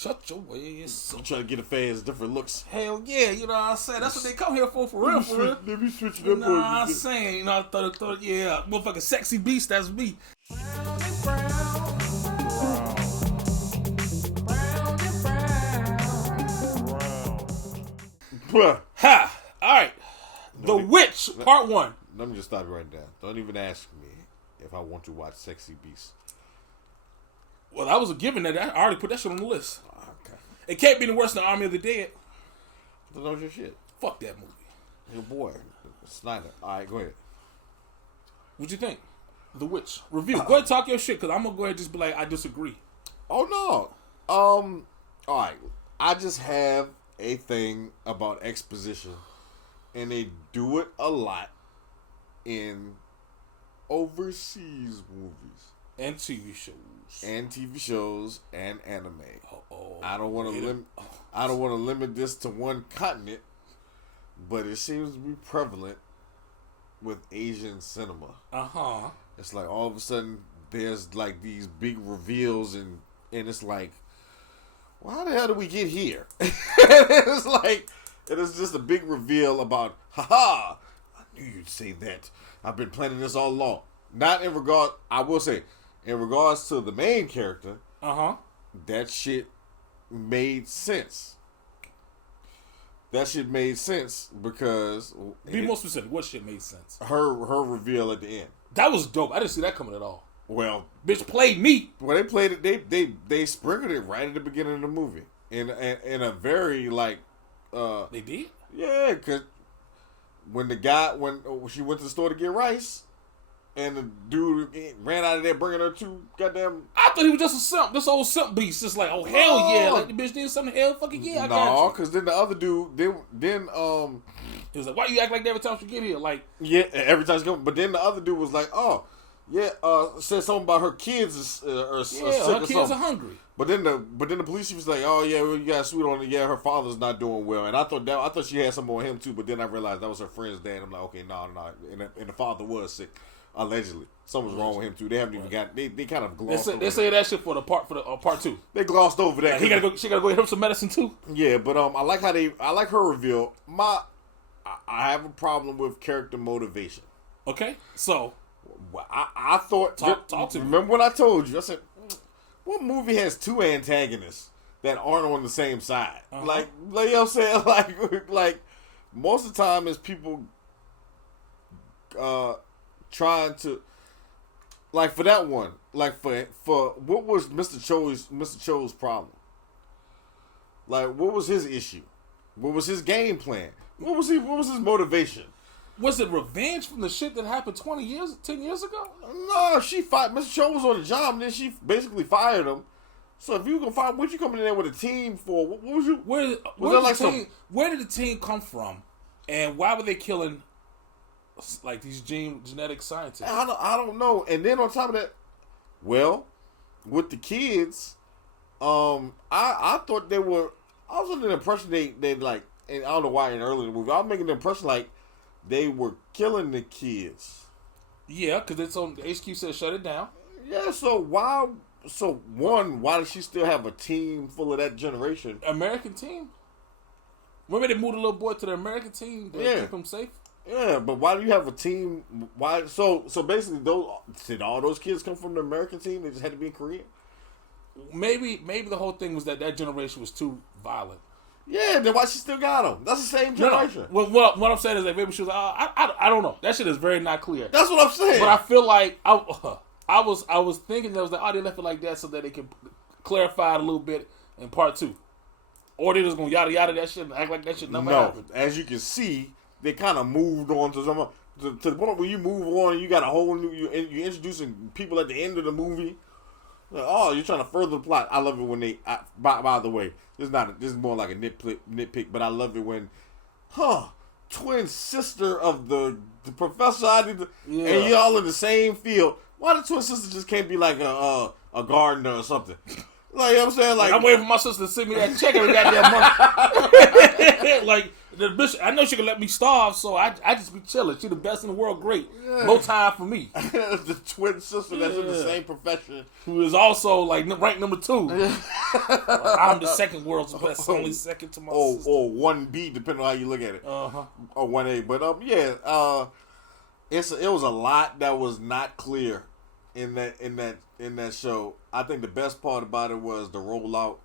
Shut your ass. I'm trying to get the fans different looks. Hell yeah, you know what I'm saying? That's what they come here for real, for real. Let me switch it You up. know what I'm saying? You know, I thought, yeah, motherfucking sexy beast, that's me. Ha! Alright. The Witch, part 1. Let me just stop you right there. Don't even ask me if I want to watch Sexy Beast. Well, that was a given that I already put that shit on the list. Okay. It can't be any worse than Army of the Dead. That was your shit. Fuck that movie. Your boy, Snyder. Alright, go ahead. What'd you think? The Witch. Review. Go ahead and talk your shit, because I'm going to go ahead and just be like, I disagree. Oh, no. Alright. I just have a thing about exposition, and they do it a in overseas movies and TV shows and anime. Oh, I don't want to limit this to one continent, but it seems to be prevalent with Asian cinema. It's like all of a sudden there's like these big reveals and it's like, well, how the hell did we get here? It's like, it is just a big reveal about, I knew you'd say that. I've been planning this all along. Not in regard, I will say, in regards to the main character, that shit made sense. That shit made sense because... Be more specific. What shit made sense? Her reveal at the end. That was dope. I didn't see that coming at all. Well... Bitch played me. When they played it, they sprinkled it right at the beginning of the movie. In a very, like... they did? Yeah, because when she went to the store to get rice, and the dude ran out of there bringing her two goddamn... I thought he was just a simp. This old simp beast. Just like, oh, hell yeah. Like, the bitch did something. Hell fucking yeah, I got you. No, because then the other dude, he was like, why you act like that every time she get here? Like... Yeah, every time she come. But then the other dude was like, oh, yeah, said something about her kids are sick or something. Her kids are hungry. But then the police chief was like, oh yeah, well, you got sweet on it. Yeah, her father's not doing well, and I thought she had something on him too. But then I realized that was her friend's dad. I'm like, okay, no, and the father was sick, allegedly. Something was wrong with him too. They haven't even got. They kind of glossed. They say that shit for the part 2. They glossed over that. She gotta go get him some medicine too. Yeah, but I like her reveal. I have a problem with character motivation. Okay, so I thought talk to me. Remember when I told you? I said, what movie has two antagonists that aren't on the same side? Like you know what I'm saying? Like most of the time is people trying to, like, for that one, like for what was Mr. Cho's problem? Like, what was his issue? What was his game plan? What was his motivation? Was it revenge from the shit that happened 10 years ago? No, she fired. Mr. Cho was on the job, and then she basically fired him. So if you were gonna fire, what you coming in there with a team for? What was you? Where did the team come from, and why were they killing like these genetic scientists? I don't know. And then on top of that, well, with the kids, I thought they were. I was under the impression they like, and I don't know why in early in the movie, I was making the impression like they were killing the kids. Yeah, because it's on the HQ said shut it down. Yeah, so why? So one, why does she still have a team full of that generation? American team. Remember they moved a little boy to the American team to keep him safe. Yeah, but why do you have a team? Why? So basically, did all those kids come from the American team? They just had to be in Korea. Maybe the whole thing was that generation was too violent. Yeah, then why she still got them? That's the same generation. No. Well, what I'm saying is that maybe she was. I don't know. That shit is very not clear. That's what I'm saying. But I feel like I was thinking that was like, they left it like that so that they can clarify it a little bit in part 2, or they just gonna yada yada that shit and act like that shit never happened. As you can see, they kind of moved on to the point where you move on and you got a whole new. You're introducing people at the end of the movie. Like, oh, you're trying to further the plot. I love it when they. By the way, this is more like a nitpick, but I love it when, twin sister of the professor. And y'all in the same field. Why the twin sister just can't be like a gardener or something? Like, you know what I'm saying? Like, I'm waiting for my sister to send me that check every goddamn month. Like, the bitch, I know she can let me starve, so I just be chilling. She the best in the world, great. Yeah. No time for me. The twin sister that's in the same profession. Who is also, like, ranked number 2. Like, I'm the second world's best, only second to my sister. Or 1B, depending on how you look at it. Or 1A. But, it was a lot that was not clear in that show. I think the best part about it was the rollout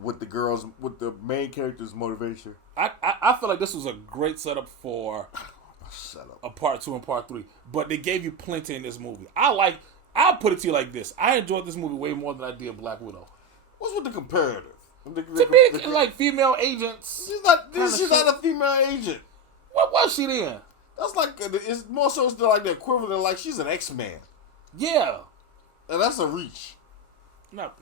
with the main character's motivation. I feel like this was a great setup for a part 2 and part 3, but they gave you plenty in this movie. I'll put it to you like this: I enjoyed this movie way more than I did Black Widow. What's with the comparative? To me, like female agents. She's not a female agent. What was she then? That's like it's more so like the equivalent. Like she's an X-Man. Yeah, and that's a reach. Not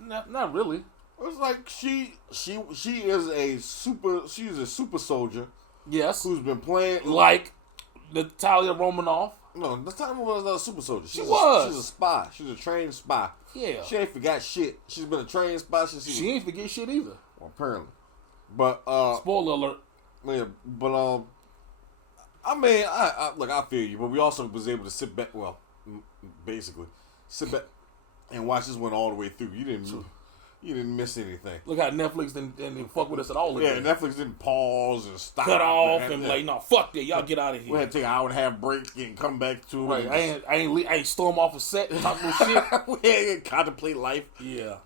really. It's like she is a super soldier. Yes. Who's been playing like Natalia Romanoff. No, Natalia Romanoff was not a super soldier. She's a spy. She's a trained spy. Yeah. She ain't forgot shit. She's been a trained spy since she ain't forget shit either. Well, apparently. But spoiler alert. Yeah, but I mean, I feel you, but we also was able to sit back. Well, basically, sit back and watch this one all the way through. You didn't miss anything. Look how Netflix didn't fuck with us at all. Yeah, Netflix didn't pause and stop. Cut off and like, no, fuck that. Y'all get out of here. We had to take an hour and a half break and come back to it. Right. I ain't storm off a set and talk no shit. We ain't contemplate life. Yeah.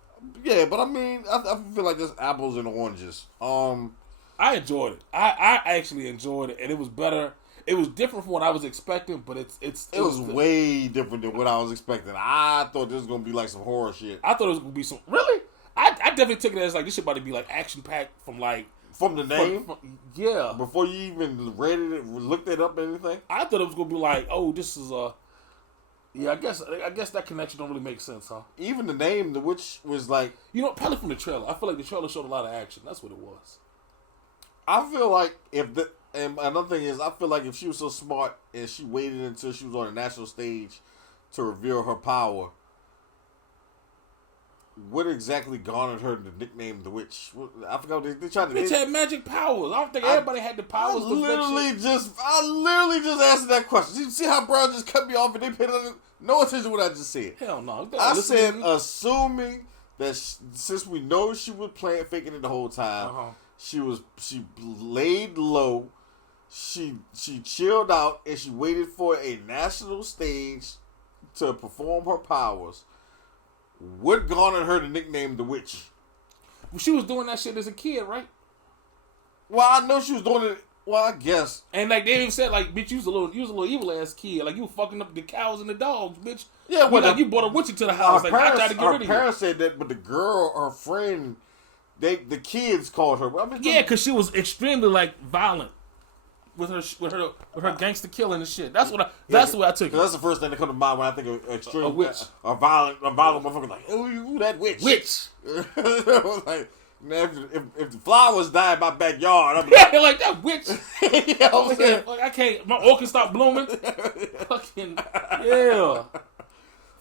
Yeah, but I mean, I feel like there's apples and oranges. I enjoyed it. I actually enjoyed it, and it was better. It was different from what I was expecting, but it was way different than what I was expecting. I thought this was gonna be like some horror shit. I thought it was gonna be some really. I definitely took it as like this shit about to be like action packed from the name. Yeah. Before you even read it, looked it up, or anything. I thought it was gonna be like, oh, this is a. Yeah, I guess that connection don't really make sense, huh? Even the name, the witch, was like, probably from the trailer. I feel like the trailer showed a lot of action. That's what it was. I feel like and another thing is, I feel like if she was so smart and she waited until she was on the national stage to reveal her power, what exactly garnered her the nickname the witch? I forgot what they tried to. Bitch had magic powers. I don't think everybody had the powers. I literally just answered that question. You see how Brown just cut me off and they paid no attention to what I just said. Hell no. I said assuming that since we know she was faking it the whole time, she laid low. She chilled out and she waited for a national stage to perform her powers. What garnered her the nickname the witch? Well, she was doing that shit as a kid, right? Well, I know she was doing it. Well, I guess. And like they even said, like, bitch, you was a little evil ass kid. Like you were fucking up the cows and the dogs, bitch. Yeah, well, you brought a witch into the house. Like I tried to get rid of you. Her parents said that, but the girl, her friend, the kids called her. I mean, yeah, because she was extremely like violent. With her gangster killing and shit. That's the way I took it. That's the first thing that comes to mind when I think of extreme, a witch, a violent motherfucker. Like, oh, you that witch? Like, if the flowers die in my backyard, I'm like that witch. You know what I'm saying? Like I can't. My orchids stop blooming. Fucking yeah.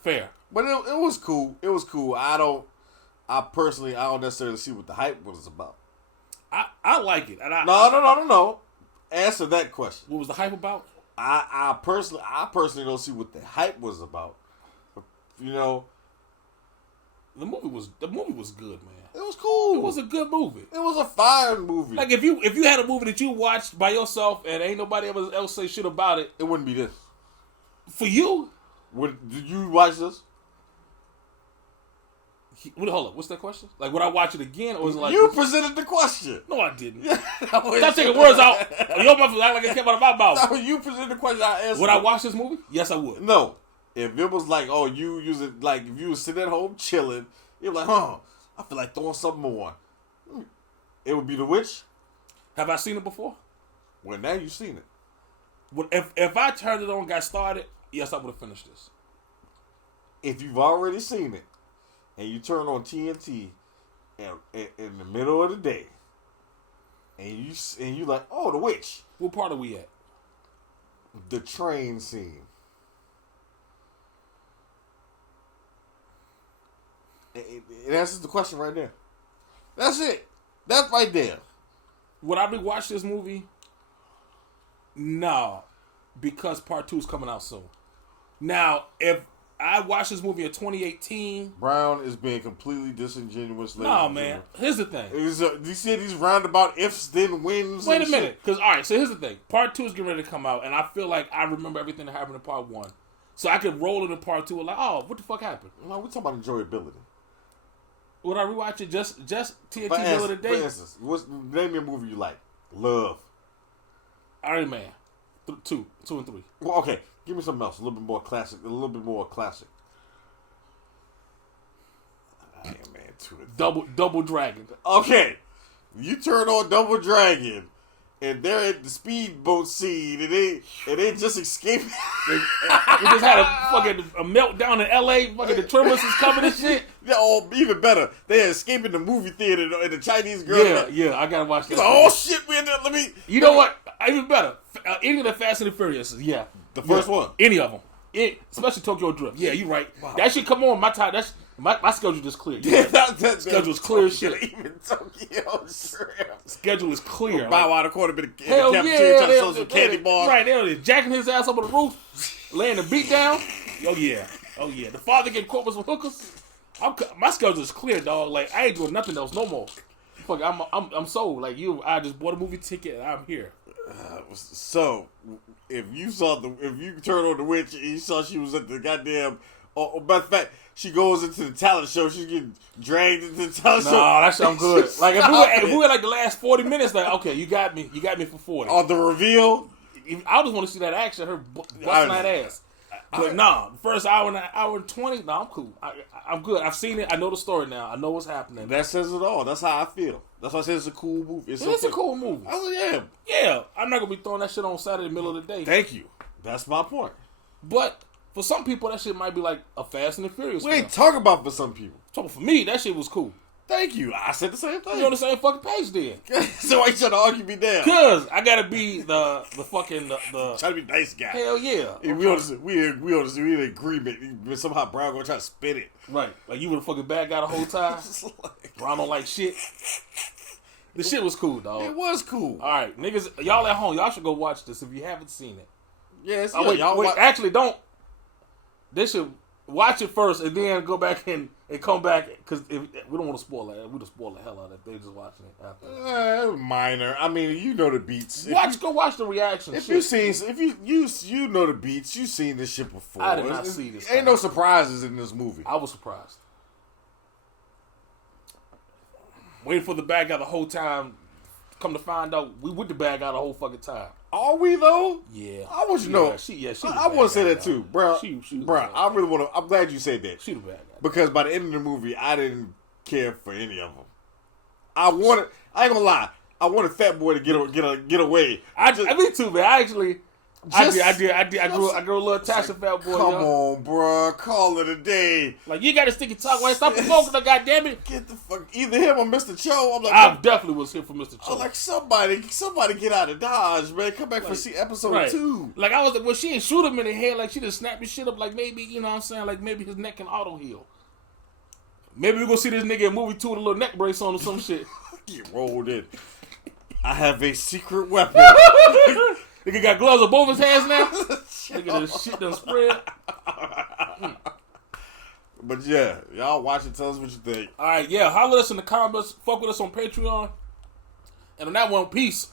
Fair, but it was cool. It was cool. I don't necessarily see what the hype was about. I like it. And No. Answer that question. What was the hype about? I personally don't see what the hype was about. You know, the movie was good, man. It was cool. It was a good movie. It was a fire movie. Like if you had a movie that you watched by yourself and ain't nobody else say shit about it, it wouldn't be this. For you, did you watch this? Hold up, what's that question? Like, would I watch it again, or was it like you presented the question? No, I didn't. Stop taking words out. Your mouth act like it came out of my mouth. No, you presented the question. I answered. Would I watch this movie? Yes, I would. No, if it was like, oh, you use it like if you was sitting at home chilling, you're like, I feel like throwing something on. It would be The Witch. Have I seen it before? Well, now you've seen it. If I turned it on, got started, yes, I would have finished this. If you've already seen it. And you turn on TNT in the middle of the day, and you like, oh, The Witch. What part are we at? The train scene. It answers the question right there. That's it. That's right there. Would I rewatch this movie? No, because part 2 is coming out soon. Now, if I watched this movie in 2018, Brown is being completely disingenuous. No, man. Here's the thing. You see these roundabout ifs, then wins. Wait a minute, because all right. So here's the thing. Part 2 is getting ready to come out, and I feel like I remember everything that happened in part 1, so I could roll into part 2 and like, oh, what the fuck happened? No, we're talking about enjoyability. Would I rewatch it just TNT Middle of the Day? For instance, name your movie you like? Love. Iron Man. 2 and 3. Well, okay. Give me something else. A little bit more classic. Iron Man 2 and 3. Double Dragon. Okay. You turn on Double Dragon, and they're at the speedboat scene, and they just escaping. We just had a meltdown in L.A. Fucking the Tremors is coming and shit. Yeah, or even better, they're escaping the movie theater, and the Chinese girl. Yeah, I gotta watch that. Like, oh shit, man! Let me. You know what? Even better. Any of the Fast and the Furious. Yeah, the first one. Any of them. Especially Tokyo Drift. Yeah, you're right. Wow. That should come on my time. My schedule just clear. Yeah, that schedule's clear as shit. Even Tokyo Drift. Schedule is clear. Bow out a quarter bit of hell cafeteria, trying to sell some candy bars. Right, they're jacking his ass up on the roof, laying the beat down. Oh yeah. The father getting caught with some hookers. My schedule is clear, dog. Like I ain't doing nothing else no more. Fuck, I'm sold. Like you, I just bought a movie ticket and I'm here. So, if you turned on the witch and you saw she was at the goddamn, matter of fact, she goes into the talent show, she's getting dragged into the talent show. No, that shit I'm good. Like if we were like the last 40 minutes, like okay, you got me for 40. On the reveal, I just want to see that action, her busting that ass. But the first hour and 20, no, I'm cool. I'm good. I've seen it. I know the story now. I know what's happening. That says it all. That's how I feel. That's why I say it's a cool movie. It's a cool movie. Yeah. I'm not going to be throwing that shit on Saturday middle of the day. Thank you. That's my point. But for some people, that shit might be like a Fast and the Furious. We ain't talking about for some people. So for me, that shit was cool. Thank you. I said the same thing. You on the same fucking page then. So why you trying to argue me down? Cause I gotta be the fucking the trying to be nice guy. Hell yeah. We in agreement. But somehow Brown gonna try to spin it. Right. Like you were the fucking bad guy the whole time. Brown don't like shit. The shit was cool, dog. It was cool. Alright, niggas, y'all at home, y'all should go watch this if you haven't seen it. Yes. Wait, actually don't. They should watch it first and then go back and come back because we don't want to spoil it. We just spoil the hell out of it. They're just watching it after. Minor. I mean, you know the beats. Go watch the reaction. If you know the beats, you've seen this shit before. I did not see this. Ain't no surprises in this movie. I was surprised. Waiting for the bad guy the whole time. Come to find out, we with the bad guy the whole fucking time. Are we though? Yeah. I want you to know. I want to say that too, bro. Bro, I really want to. I'm glad you said that. She the bad guy. Because by the end of the movie, I didn't care for any of them. I ain't gonna lie. I wanted Fat Boy to get away. Me too, man. I did. I grew a little attached to Fat Boy. Come on, bro. Call it a day. Like, you got to stick your tongue right. Stop provoking her, goddammit. Get the fuck. Either him or Mr. Cho. I'm like, I definitely was here for Mr. Cho. I'm like, somebody get out of Dodge, man. Come back for episode 2. Like, I was like, well, she didn't shoot him in the head. Like, she just snapped his shit up. Like, maybe, you know what I'm saying? Like, maybe his neck can auto heal. Maybe we're going to see this nigga in movie 2 with a little neck brace on or some shit. Get rolled in. I have a secret weapon. Nigga got gloves on both his hands now. Nigga, this shit done spread. But yeah, y'all watch it. Tell us what you think. Alright, yeah. Holler at us in the comments. Fuck with us on Patreon. And on that one, peace.